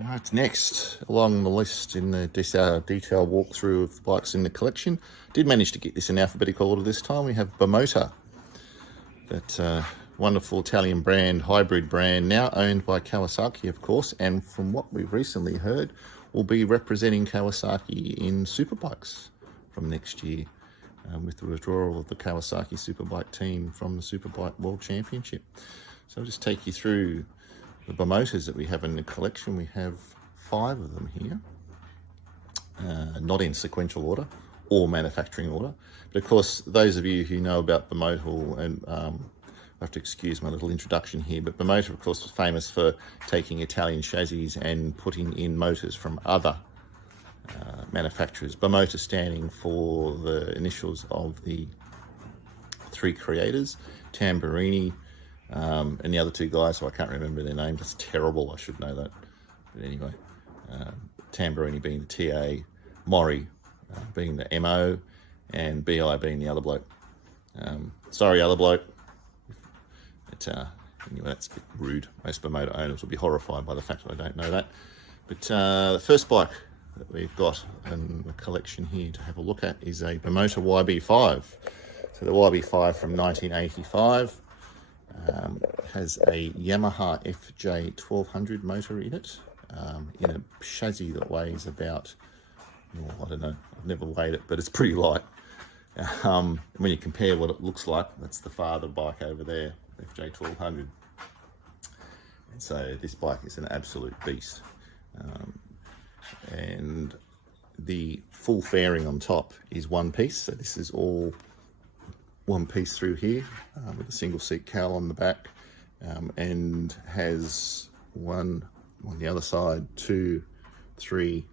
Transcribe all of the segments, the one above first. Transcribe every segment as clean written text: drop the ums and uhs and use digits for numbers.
Right, next along the list in the detail walkthrough of bikes in the collection, did manage to get this in alphabetical order this time. We have Bimota, that wonderful Italian brand, hybrid brand, now owned by Kawasaki, of course, and from what we've recently heard, will be representing Kawasaki in superbikes from next year, with the withdrawal of the Kawasaki Superbike team from the Superbike World Championship. So I'll just take you through the Bimotas that we have in the collection. We have 5 of them here, not in sequential order or manufacturing order. But of course, those of you who know about Bimota, and I have to excuse my little introduction here, but Bimota, of course, was famous for taking Italian chassis and putting in motors from other manufacturers. Bimota standing for the initials of the 3 creators, Tamburini, and the other 2 guys, so I can't remember their names. It's terrible, I should know that. But anyway, Tamburini being the TA, Mori being the MO, and BI being the other bloke. Sorry, other bloke. But anyway, that's a bit rude. Most Bimota owners will be horrified by the fact that I don't know that. But the first bike that we've got in the collection here to have a look at is a Bimota YB5. So the YB5 from 1985. Has a Yamaha FJ1200 motor in it, in a chassis that weighs about, I don't know, I've never weighed it, but it's pretty light. When you compare what it looks like, that's the father bike over there, FJ1200. And so this bike is an absolute beast. And the full fairing on top is one piece, so this is all one piece through here, with a single seat cowl on the back, and has one on the other side, 2, 3,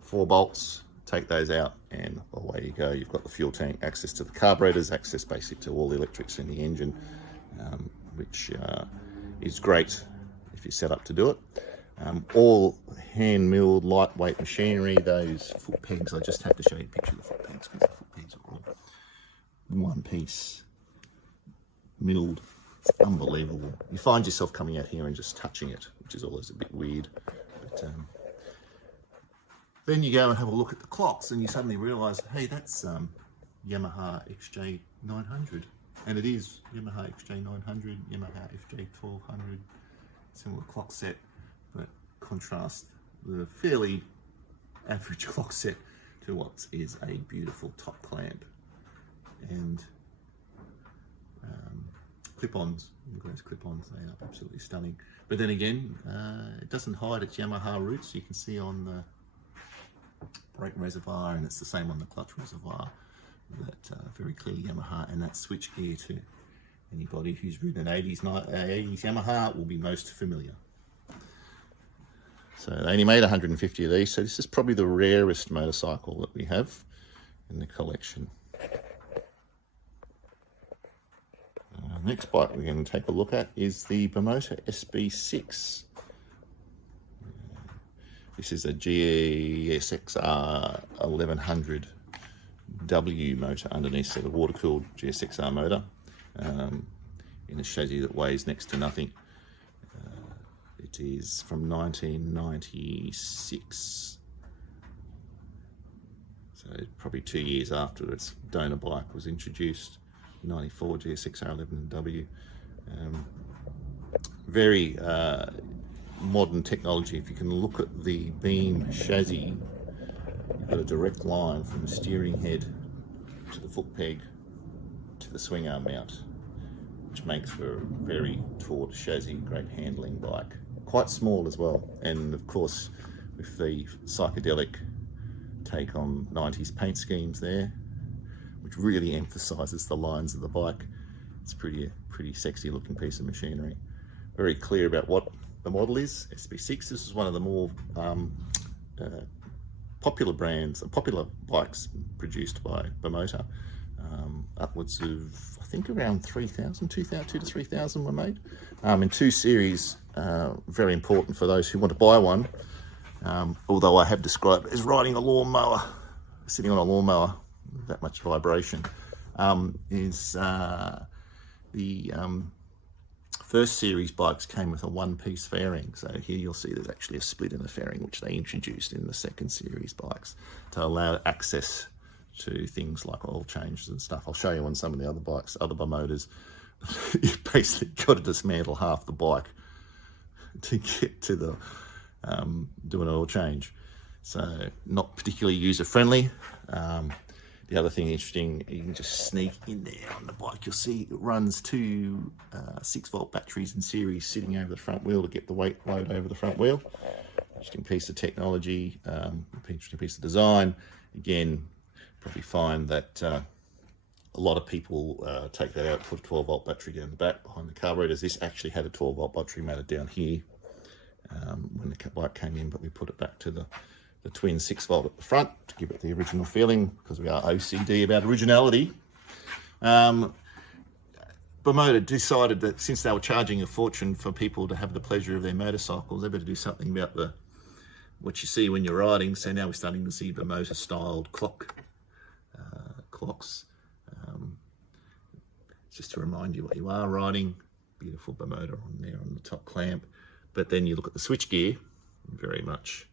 4 bolts. Take those out and away you go. You've got the fuel tank, access to the carburetors, access basically to all the electrics in the engine, which is great if you're set up to do it. All hand milled lightweight machinery. Those foot pegs, I just have to show you a picture of the foot pegs because the foot pegs are all one piece, milled. It's unbelievable. You find yourself coming out here and just touching it, which is always a bit weird. But then you go and have a look at the clocks and you suddenly realise, hey, that's Yamaha XJ900. And it is Yamaha XJ900, Yamaha FJ1200, similar clock set, but contrast the fairly average clock set to what is a beautiful top clamp. And clip-ons, those clip-ons, they are absolutely stunning. But then again, it doesn't hide its Yamaha roots. You can see on the brake reservoir, and it's the same on the clutch reservoir, that very clearly Yamaha, and that switch gear to anybody who's ridden an 80s Yamaha will be most familiar. So they only made 150 of these, so this is probably the rarest motorcycle that we have in the collection. Next bike we're going to take a look at is the Bimota SB6. This is a GSXR 1100W motor underneath, so the water-cooled GSXR motor, in a chassis that weighs next to nothing. It is from 1996, so probably 2 years after its donor bike was introduced. 94 GSXR 11W. Very modern technology. If you can look at the beam chassis, you've got a direct line from the steering head to the foot peg to the swing arm mount, which makes for a very taut chassis, great handling bike. Quite small as well, and of course with the psychedelic take on 90s paint schemes there, which really emphasizes the lines of the bike. It's pretty sexy looking piece of machinery. Very clear about what the model is, SB6. This is one of the more popular bikes produced by Bimota. Upwards of, I think, around 3,000, 2,000 to 3,000 were made. In 2 series, very important for those who want to buy one. Although I have described it as riding a lawnmower, sitting on a lawnmower, that much vibration, is the first series bikes came with a one-piece fairing. So here you'll see there's actually a split in the fairing, which they introduced in the second series bikes to allow access to things like oil changes and stuff. I'll show you on some of the other bikes, other Bimotas. You've basically got to dismantle half the bike to get to the do an oil change. So not particularly user-friendly. The other thing interesting, you can just sneak in there on the bike. You'll see it runs two 6-volt batteries in series sitting over the front wheel to get the weight load over the front wheel. Interesting piece of technology, interesting piece of design. Again, probably find that a lot of people take that out, put a 12-volt battery down the back behind the carburetors. This actually had a 12-volt battery mounted down here when the bike came in, but we put it back to the twin 6-volt at the front to give it the original feeling, because we are OCD about originality. Bimota decided that since they were charging a fortune for people to have the pleasure of their motorcycles, they better do something about what you see when you're riding. So now we're starting to see Bimota styled clocks, just to remind you what you are riding. Beautiful Bimota on there on the top clamp. But then you look at the switchgear, very much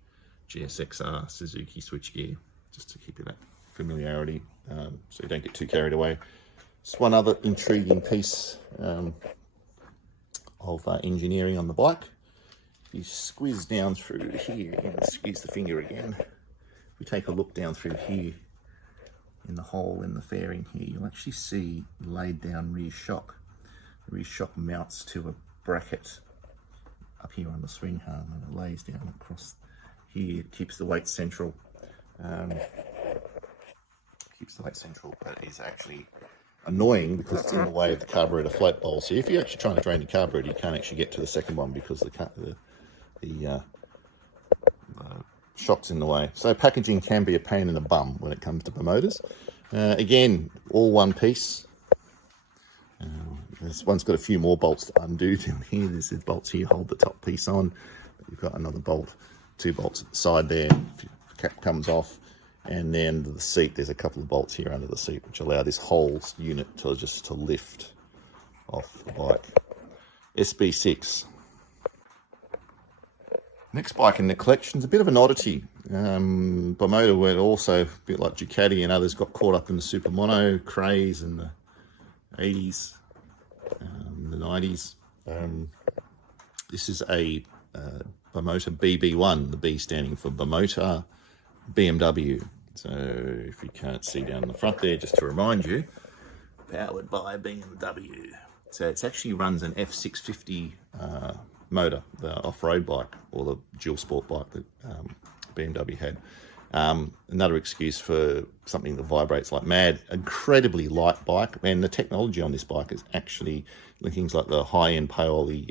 GSXR Suzuki switchgear, just to keep you that familiarity, so you don't get too carried away. Just one other intriguing piece of engineering on the bike. If you squeeze down through here, and excuse the finger again, if we take a look down through here in the hole in the fairing here, you'll actually see laid down rear shock. The rear shock mounts to a bracket up here on the swing arm, and it lays down across here. It keeps the weight central. But it is actually annoying because it's in the way of the carburetor float bowl. So if you're actually trying to drain the carburetor, you can't actually get to the second one because the shock's in the way. So packaging can be a pain in the bum when it comes to Bimotas. Again, all one piece. This one's got a few more bolts to undo down here. There's the bolts here hold the top piece on. But you've got another bolt, 2 bolts at the side there. If the cap comes off, and then the seat, there's a couple of bolts here under the seat which allow this whole unit to lift off the bike. SB6. Next bike in the collection is a bit of an oddity. Bimota were also a bit like Ducati and others, got caught up in the super mono craze in the 80s, the 90s. This is a Bimota BB1, the B standing for Bimota BMW. So if you can't see down the front there, just to remind you, powered by BMW. So it actually runs an F650 motor, the off-road bike, or the dual sport bike that BMW had. Another excuse for something that vibrates like mad. Incredibly light bike, and the technology on this bike is actually things like the high-end Paoli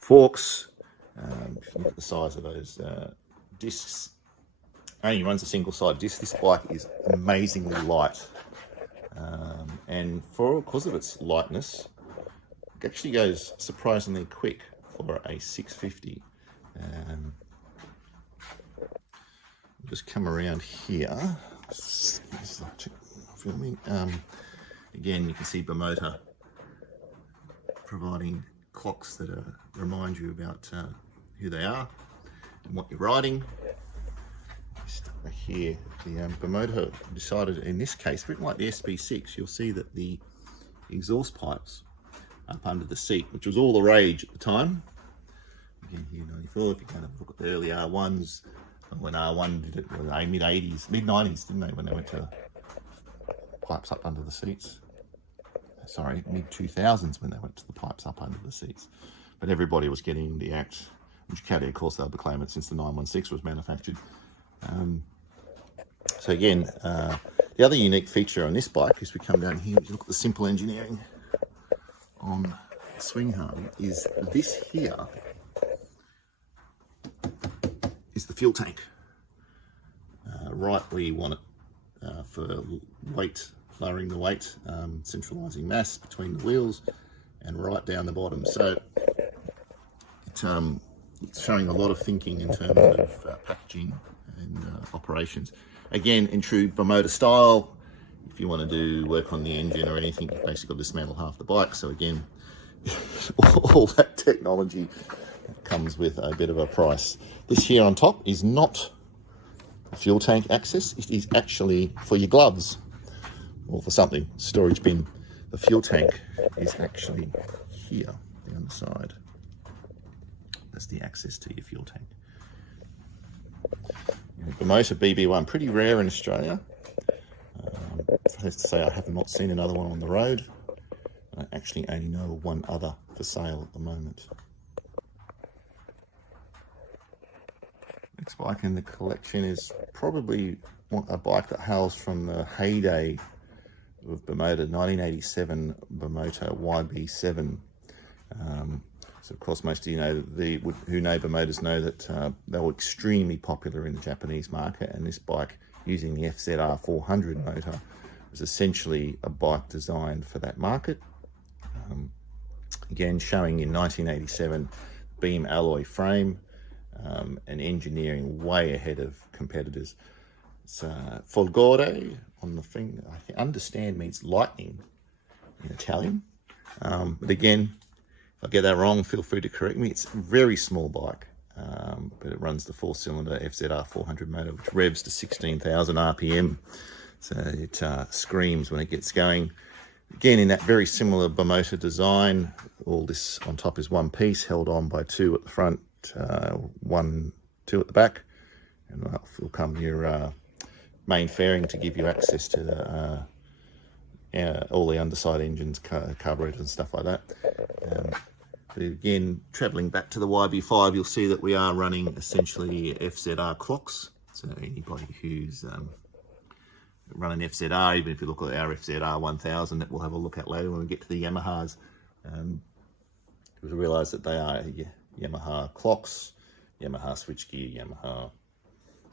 forks. If you look at the size of those discs, only runs a single side disc. This bike is amazingly light, and because of its lightness, it actually goes surprisingly quick for a 650. Just come around here. Filming. Again, you can see Bimota providing clocks that remind you about who they are and what you're riding. Just over here, the Bimota decided, in this case, a bit like the SB6, you'll see that the exhaust pipes up under the seat, which was all the rage at the time. Again, here 94, if you kind of look at the early R1s, when R1 did it, mid-80s, mid-90s, didn't they, when they went to pipes up under the seats. Sorry, mid-2000s when they went to the pipes up under the seats. But everybody was getting the act. Ducati, of course, they'll proclaim it since the 916 was manufactured. So again, the other unique feature on this bike is we come down here, you look at the simple engineering on the swing arm, is this here is the fuel tank. Right where you want it for weight, lowering the weight, centralizing mass between the wheels, and right down the bottom. So it's showing a lot of thinking in terms of packaging and operations. Again, in true Bimota style, if you want to do work on the engine or anything, you've basically got to dismantle half the bike. So again, all that technology comes with a bit of a price. This here on top is not a fuel tank access. It is actually for your gloves or for something, storage bin. The fuel tank is actually here, the other side. That's the access to your fuel tank. Bimota BB1, pretty rare in Australia. I have to say I have not seen another one on the road. I actually only know one other for sale at the moment. Next bike in the collection is probably a bike that hails from the heyday of Bimota, 1987 Bimota YB7. So of course most of you know, who know Bimotas know that they were extremely popular in the Japanese market, and this bike, using the FZR 400 motor, was essentially a bike designed for that market. Again, showing in 1987 beam alloy frame, and engineering way ahead of competitors. It's Folgore on the thing. I understand means lightning in Italian, but again, if I get that wrong, feel free to correct me. It's a very small bike, but it runs the 4-cylinder FZR 400 motor, which revs to 16,000 RPM. So it screams when it gets going. Again, in that very similar Bimota design, all this on top is one piece, held on by two at the front, two at the back, and will come your main fairing to give you access to the all the underside engines, carburetors and stuff like that. But again, travelling back to the YB5, you'll see that we are running essentially FZR clocks. So anybody who's running FZR, even if you look at our FZR 1000 that we'll have a look at later when we get to the Yamahas, you'll realise that they are Yamaha clocks, Yamaha switchgear, Yamaha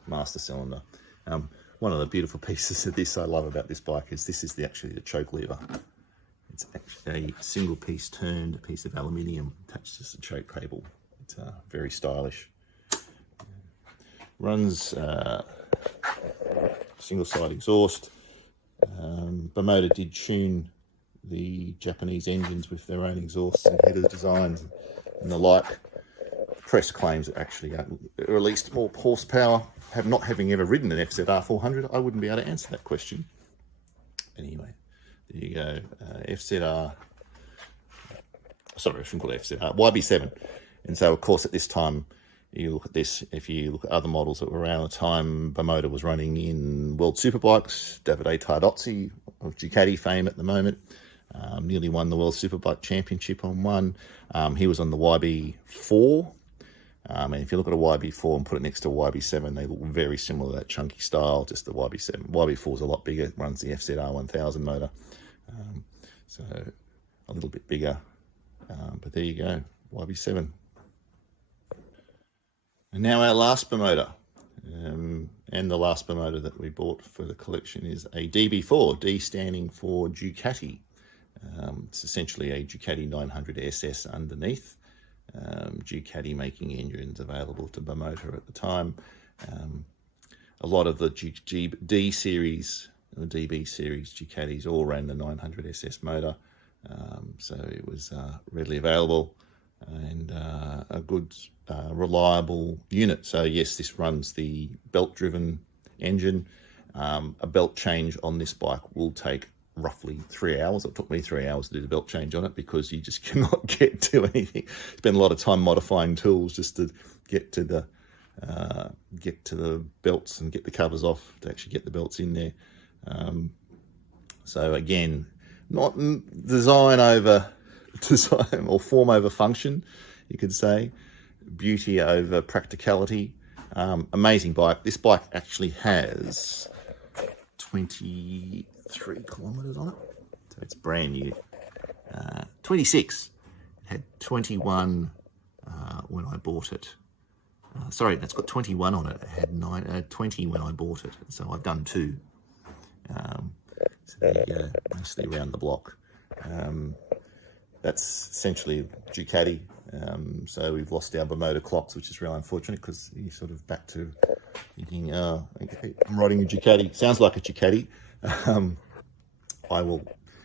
master cylinder. One of the beautiful pieces of this I love about this bike is this is actually the choke lever. It's actually a single piece turned piece of aluminium attached to the choke cable. It's very stylish. Runs single side exhaust. Bimota did tune the Japanese engines with their own exhausts and header designs and the like. Press claims it actually released more horsepower. Not having ever ridden an FZR 400, I wouldn't be able to answer that question. Anyway, there you go. FZR, sorry, I shouldn't call it FZR, YB7. And so, of course, at this time, you look at this, if you look at other models that were around the time Bimota was running in World Superbikes, Davide Tardozzi of Ducati fame at the moment, nearly won the World Superbike Championship on one. He was on the YB4. And if you look at a YB4 and put it next to a YB7, they look very similar to that chunky style, just the YB7. YB4 is a lot bigger, it runs the FZR 1000 motor. So a little bit bigger, but there you go, YB7. And now our last Bimota, and the last Bimota that we bought for the collection is a DB4, D standing for Ducati. It's essentially a Ducati 900 SS underneath. Ducati making engines available to Bimota at the time. A lot of the D series, the DB series Ducatis all ran the 900 SS motor, so it was readily available and a good reliable unit. So yes, this runs the belt driven engine. A belt change on this bike will take roughly 3 hours. It took me 3 hours to do the belt change on it because you just cannot get to anything. Spend a lot of time modifying tools just to get to the belts and get the covers off to actually get the belts in there. So again, not design over design or form over function, you could say. Beauty over practicality. Amazing bike. This bike actually has 23 kilometers on it, so it's brand new. 26. It had 21 when I bought it. Sorry, that's got 21 on it. It had 20 when I bought it, so I've done 2. So there you go, nicely around the block. That's essentially Ducati. So we've lost our Bimota clocks, which is really unfortunate because you're sort of back to thinking, okay, I'm riding a Ducati. Sounds like a Ducati. I will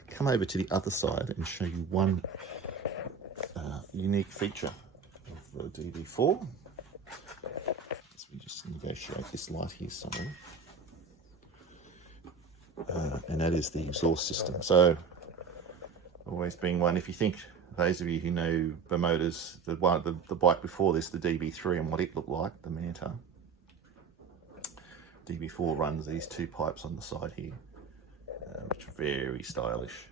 come over to the other side and show you one unique feature of the DB4. Let me just negotiate this light here somewhere. And that is the exhaust system. So, always been one, if you think, those of you who know Bimotas, the bike before this, the DB3, and what it looked like, the Manta. DB4 runs these two pipes on the side here, which are very stylish.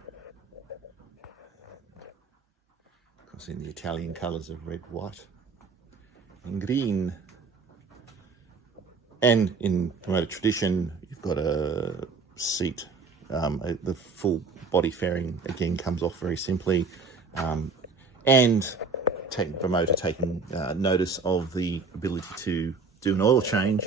Of course, in the Italian colours of red, white, and green. And in Bimota tradition, you've got a seat. The full body fairing again comes off very simply, and Bimota taking notice of the ability to do an oil change,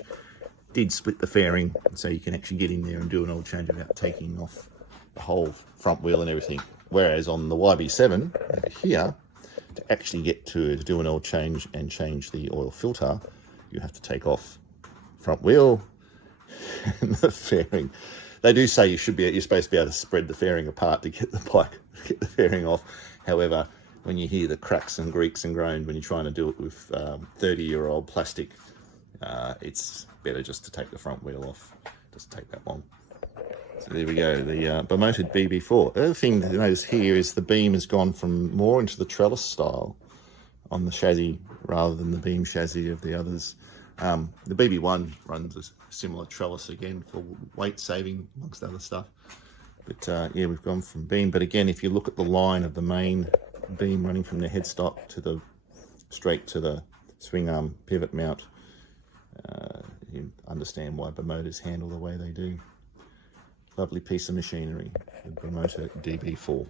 did split the fairing so you can actually get in there and do an oil change without taking off the whole front wheel and everything. Whereas on the YB7 over here, to actually get to do an oil change and change the oil filter, you have to take off front wheel and the fairing. They do say you're supposed to be able to spread the fairing apart to get the fairing off. However, when you hear the cracks and creaks and groans when you're trying to do it with 30-year-old plastic, it's better just to take the front wheel off. Doesn't take that long. So there we go, the Bimota BB4. The other thing to notice here is the beam has gone from more into the trellis style on the chassis rather than the beam chassis of the others. The BB1 runs a similar trellis again for weight saving amongst other stuff. But yeah, we've gone from beam. But again, if you look at the line of the main beam running from the headstock to the straight to the swing arm pivot mount, you understand why Bimotas handle the way they do. Lovely piece of machinery, the Bimota DB4.